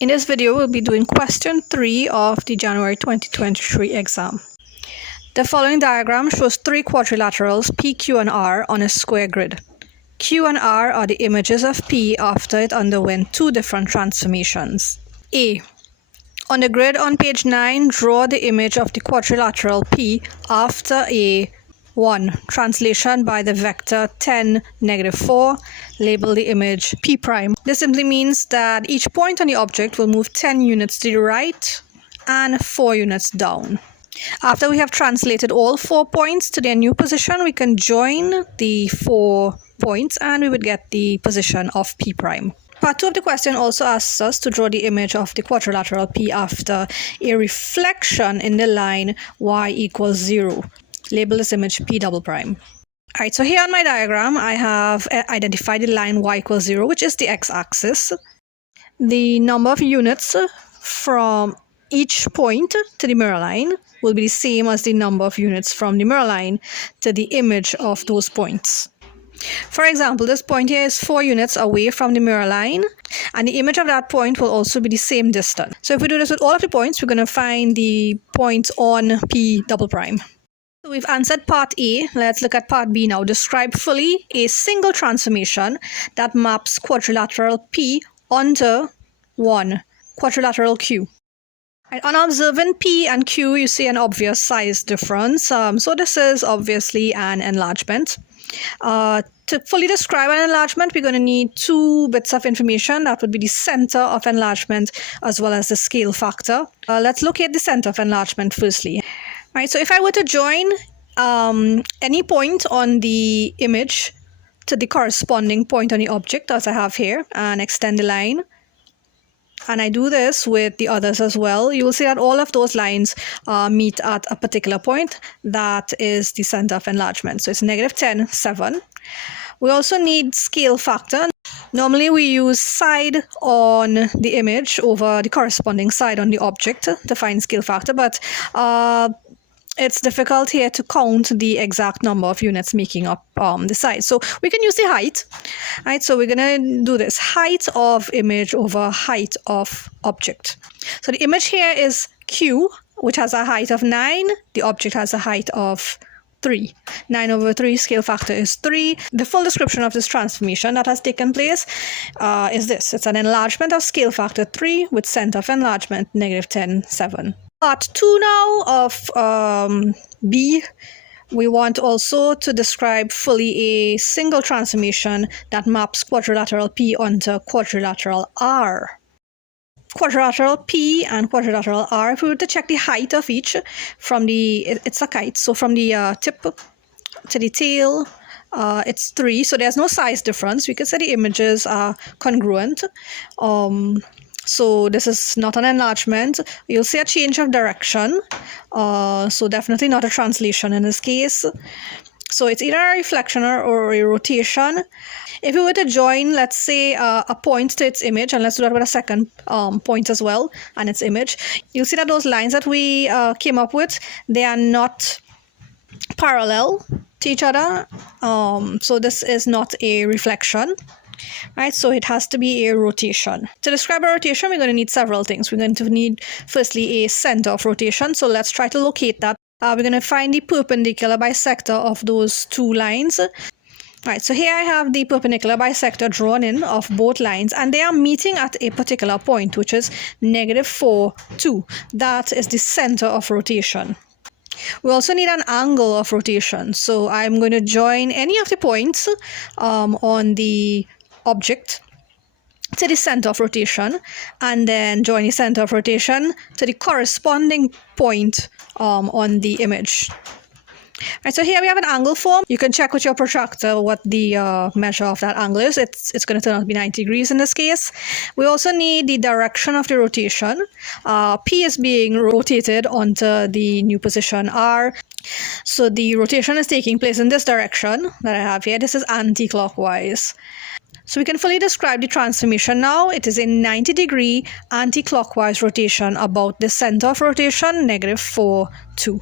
In this video, we'll be doing question 3 of the January 2023 exam. The following diagram shows three quadrilaterals P, Q, and R on a square grid. Q and R are the images of P after it underwent two different transformations. A. On the grid on page 9, draw the image of the quadrilateral P after a 1. Translation by the vector 10, -4. Label the image P'. This simply means that each point on the object will move 10 units to the right and 4 units down. After we have translated all 4 points to their new position, we can join the 4 points and we would get the position of P'. Part 2 of the question also asks us to draw the image of the quadrilateral P after a reflection in the line y = 0. Label this image P'. Alright, so here on my diagram, I have identified the line y = 0, which is the x-axis. The number of units from each point to the mirror line will be the same as the number of units from the mirror line to the image of those points. For example, this point here is 4 units away from the mirror line, and the image of that point will also be the same distance. So if we do this with all of the points, we're going to find the points on P'. So we've answered part A. Let's look at part B now. Describe fully a single transformation that maps quadrilateral P onto 1. Quadrilateral Q. And on observing P and Q, you see an obvious size difference. So this is obviously an enlargement. To fully describe an enlargement, we're going to need 2 bits of information. That would be the center of enlargement as well as the scale factor. Let's locate the center of enlargement firstly. Right, so if I were to join any point on the image to the corresponding point on the object, as I have here, and extend the line, and I do this with the others as well, you will see that all of those lines meet at a particular point. That is the center of enlargement. So it's -10, 7. We also need scale factor. Normally we use side on the image over the corresponding side on the object to find scale factor, but it's difficult here to count the exact number of units making up the side. So we can use the height. Right, so we're going to do this. Height of image over height of object. So the image here is Q, which has a height of 9. The object has a height of 3. 9/3, scale factor is 3. The full description of this transformation that has taken place is this. It's an enlargement of scale factor 3 with center of enlargement -10, 7. Part 2 now of B, we want also to describe fully a single transformation that maps quadrilateral P onto quadrilateral R. Quadrilateral P and quadrilateral R, if we were to check the height of each from it's a kite, so from the tip to the tail, it's 3, so there's no size difference. We could say the images are congruent. So this is not an enlargement. You'll see a change of direction. So definitely not a translation in this case. So it's either a reflection or a rotation. If we were to join, let's say, a point to its image, and let's do that with a second point as well, and its image, you'll see that those lines that we came up with, they are not parallel to each other. So this is not a reflection. Right, so it has to be a rotation. To describe a rotation, we're going to need several things. We're going to need, firstly, a center of rotation. So let's try to locate that. We're going to find the perpendicular bisector of those 2 lines. Right, so here I have the perpendicular bisector drawn in of both lines, and they are meeting at a particular point, which is -4, 2. That is the center of rotation. We also need an angle of rotation. So I'm going to join any of the points on the object to the center of rotation, and then join the center of rotation to the corresponding point on the image. Right, so here we have an angle form. You can check with your protractor what the measure of that angle is. It's going to turn out to be 90 degrees in this case. We also need the direction of the rotation. P is being rotated onto the new position R. So the rotation is taking place in this direction that I have here. This is anti-clockwise. So we can fully describe the transformation now. It is a 90-degree anti-clockwise rotation about the center of rotation, -4, 2.